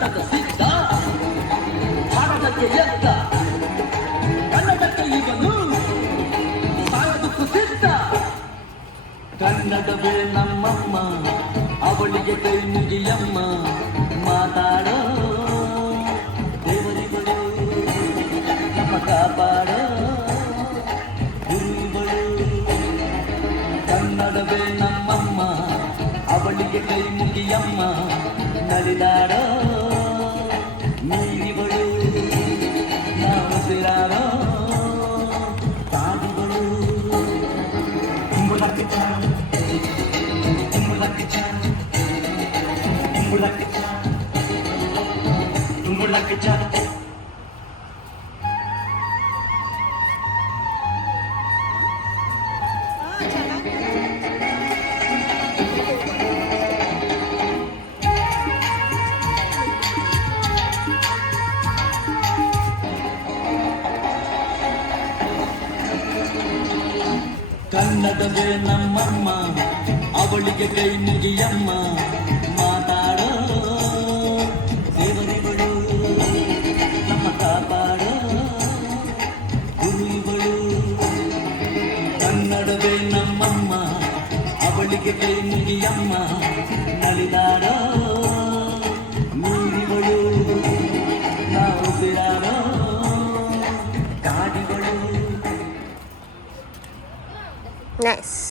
ಕನ್ನಡದ ಸಿದ್ಧ ಭಾರತಕ್ಕೆ ಎದ್ದ ಕನ್ನಡಕ್ಕೆ ಇವನು ಸಾಯೋದಕ್ಕೂ ಸಿದ್ಧ. ಕನ್ನಡವೇ ನಮ್ಮಮ್ಮ ಅವಳಿಗೆ ಕೈ ಮುಗಿಯಮ್ಮ ಮಾತಾಡೋ ದೇವರಿಗಳು ನಮ್ಮ ಕಾಪಾಡೋ ಗುರುಗಳು. ಕನ್ನಡವೇ ನಮ್ಮಮ್ಮ ಅವಳಿಗೆ ಕೈ ಮುಗಿಯಮ್ಮ ನಲಿದಾಡೋ ನೀರಿಗಳು ನಾವು ಸಿರಾಡೋ ಸಾಧುಗಳು. ಕನ್ನಡವೇ ನಮ್ಮಮ್ಮ ಅವಳಿಗೆ ಕೈ ಮುಗಿಯಮ್ಮ